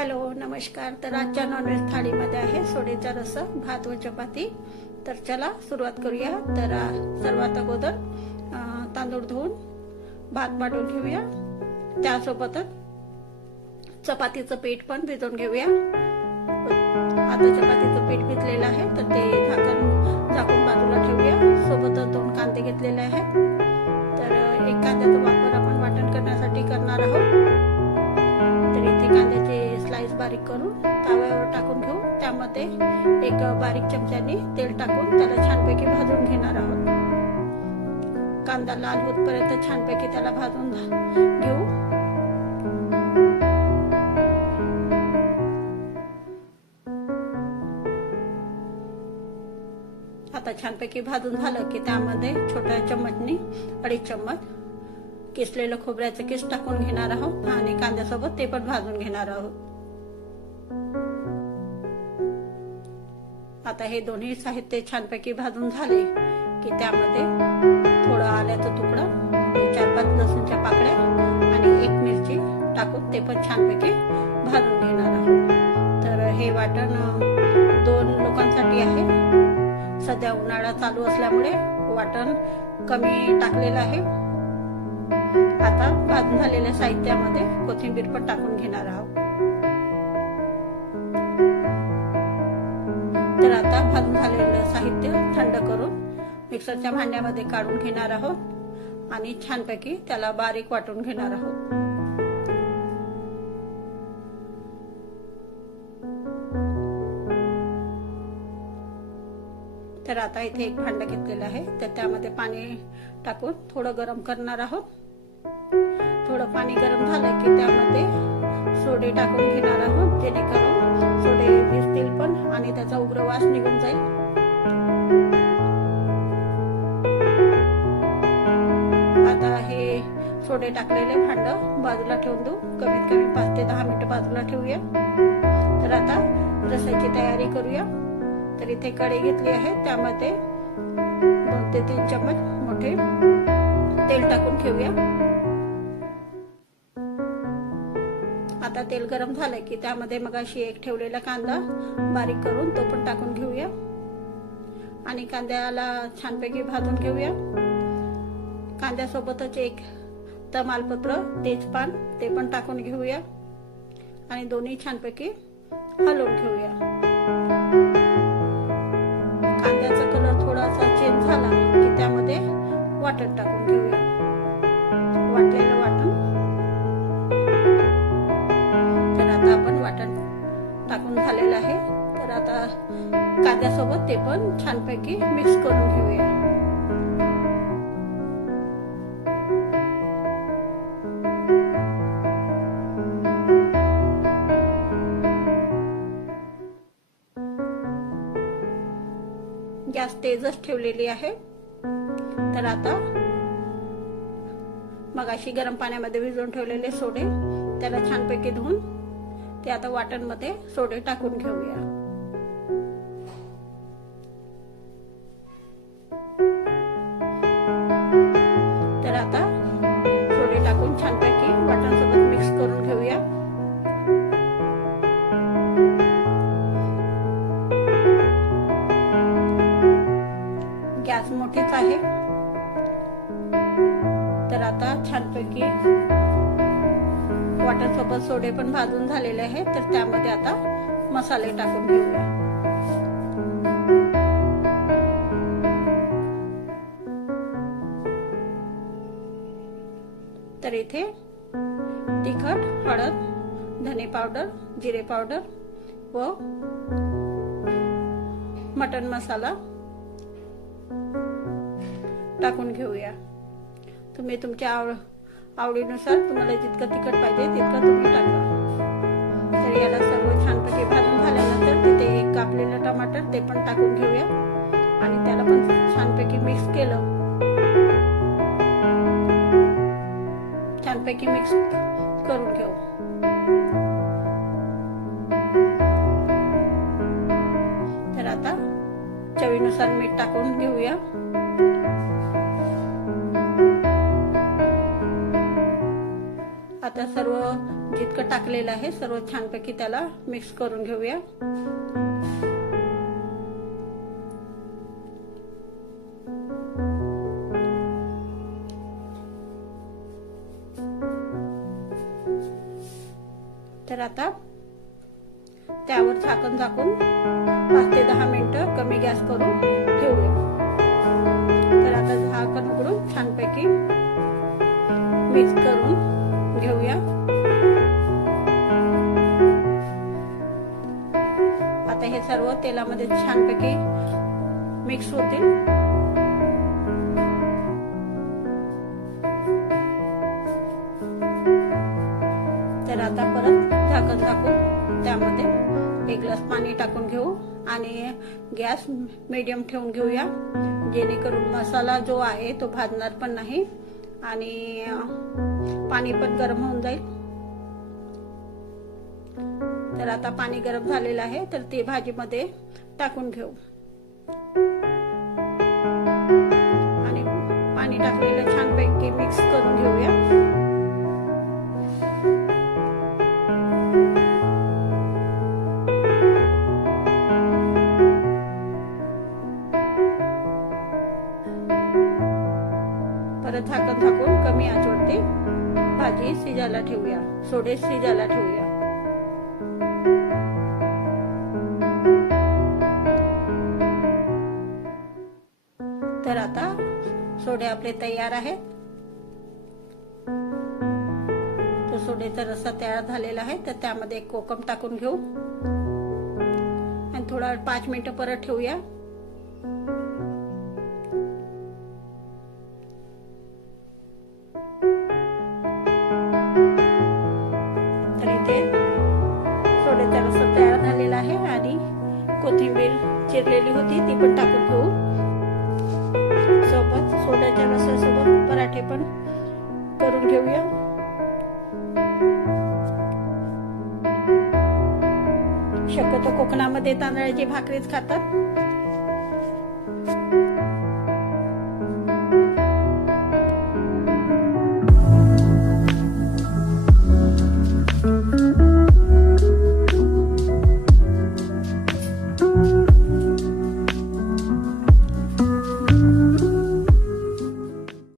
Hello नमस्कार। तर आजच्या नॉनव्हेज थाळीमध्ये आहे सोडेचा रस्सा, भात व चपाती। तर चला सुरुवात करूया। तर सर्वात अगोदर तांदूळ धुवून भात वाटून घेऊया, त्यासोबतच चपातीचं पीठ पण भिजवून घेऊया। आता चपातीचं पीठ भिजलेलं आहे तर ते झाकून बाजूला ठेवूया। सोबतच 2 कांदे घेतलेले आहेत। तर एक कांद्याचा वापर आपण वाटण करण्यासाठी करणार आहोत। तर इथे कांद्याचे स्लाइस बारीक करून तव्यावर टाकून घेऊ। त्यामध्ये एक बारीक चमच्याने तेल टाकून त्याला छानपैकी भाजून घेणार आहोत। कांदा लाल होतपर्यंत छानपैकी त्याला भाजून घेऊ। आता छानपैकी भाजून झालं की त्यामध्ये छोट्या चम्मचनी 2.5 चम्मच किसलेलं खोबऱ्याचं किस टाकून घेणार आहोत आणि कांद्यासोबत ते पण भाजून घेणार आहोत। आता हे दोन्ही साहित्य छानपैकी भाजून झाले की त्यामध्ये थोडं आल्याचा तुकडा, 4-5 लसूणच्या पाकळ्या आणि 1 मिरची टाकून ते पण छानपैकी भाजून घेणार आहोत। तर हे वाटण 2 लोकांसाठी आहे। सध्या उन्हाळा चालू असल्यामुळे वाटण कमी टाकलेलं आहे। आता भाजून झालेल्या साहित्यामध्ये कोथिंबीर पण टाकून घेणार आहोत। तर आता भाजून झालेलं साहित्य थंड करून मिक्सरच्या भांड्यामध्ये काढून घेणार आहोत आणि छानपैकी त्याला बारीक वाटून घेणार आहोत। तर आता इथे एक भांडं घेतलेलं आहे तर त्यामध्ये पाणी टाकून थोडं गरम करणार आहोत। थोडं पाणी गरम झालं की त्यामध्ये सोडे टाकून घेणार आहोत, जेणेकरून सोडे भिजतील पण आणि त्याचा उग्र वास निघून जाईल। आता हे सोडे टाकलेले भांडं बाजूला ठेवून देऊ। कमीत कमी 5 ते 10 मिनिटं बाजूला ठेवूया। तर आता रस्स्याची तयारी करूया। तर इथे कढई घेतली आहे, त्यामध्ये 2 ते 3 चम्मच मोठे तेल टाकून घेऊया। आता तेल गरम झालं की त्यामध्ये मगाशी एक ठेवलेला कांदा बारीक करून तो पण टाकून घेऊया आणि कांद्याला छानपैकी भाजून घेऊया। कांद्यासोबतच एक तमालपत्र, तेजपान ते पण टाकून घेऊया आणि दोन्ही छानपैकी हलवून घेऊया। कांद्याचा कलर थोडासा चेंज झाला की त्यामध्ये वाटण टाकून घेऊया। वाटलेलं वाटण, तर आता आपण वाटण टाकून झालेलं आहे। तर आता कांद्यासोबत ते पण छानपैकी मिक्स करून घेऊया। गॅस तेजच ठेवलेली आहे। तर आता मगाशी गरम पाण्यामध्ये भिजवून ठेवलेले सोडे त्याला छानपैकी धुवून ते आता वाटण मध्ये सोडे टाकून घेऊया। तर आता सोडे टाकून छानपैकी वाटण सोबत मिक्स करून घेऊया। गॅस मोठीच आहे। तर आता छानपैकी वाटण सोबत सोडे पण भाजून झालेले आहेत। तर त्यामध्ये आता मसाले टाकून घेऊया। तर इथे तिखट, हळद, धने पावडर, जिरे पावडर व मटन मसाला टाकून घेऊया। तुम्ही तुमच्या आवडीनुसार तुम्हाला जितकं तिखट पाहिजे तितकं तुम्ही टाका। तर याला सर्व छानपैकी भाजून झाल्यानंतर तिथे एक कापलेलं टमाटर ते पण टाकून घेऊया आणि त्याला पण छानपैकी मिक्स केलं। छानपैकी मिक्स करून घेऊ। तर आता चवीनुसार मीठ टाकून घेऊया। आता सर्व जितकं टाकलेलं आहे सर्व छानपैकी त्याला मिक्स करून घेऊया. तर आता त्यावर झाकण झाकून 5 ते 10 मिनिटं कमी गॅस करून ठेवूया. तर आता झाकण उघडून छानपैकी मिक्स करून घेऊया. आता हे सर्व तेलामध्ये छानपैकी मिक्स होतील. तर आता परत झाकण टाकून त्यामध्ये 1 ग्लास पाणी टाकून घेऊ आणि गॅस मीडियम ठेवून घेऊया, जेणेकरून मसाला जो आहे तो भाजणार पण नाही आणि पाणी पण गरम होऊन जाईल. तर आता पाणी गरम झालेलं आहे, तर ते भाजीमध्ये टाकून घेऊ आणि पाणी टाकलेलं छानपैकी मिक्स करून घेऊया. परत झाकण झाकून कमी आचेवरती भाजी शिजायला ठेवूया, सोडे शिजायला ठेवूया. तर आता सोडे आपले तयार आहेत. तो सोडेचा रस्सा तयार झालेला आहे, तर त्यामध्ये 1 कोकम टाकून घेऊ आणि थोडा 5 मिनिटं परत ठेवूया. सोड्याचा रस्सा तयार झालेला आहे आणि कोथिंबीर चिरलेली होती ती पण टाकून घेऊ. सोबत सोड्याच्या रस्स्यासोबत पराठे पण करून घेऊया. शक्यतो कोकणामध्ये तांदळाची भाकरीच खातात.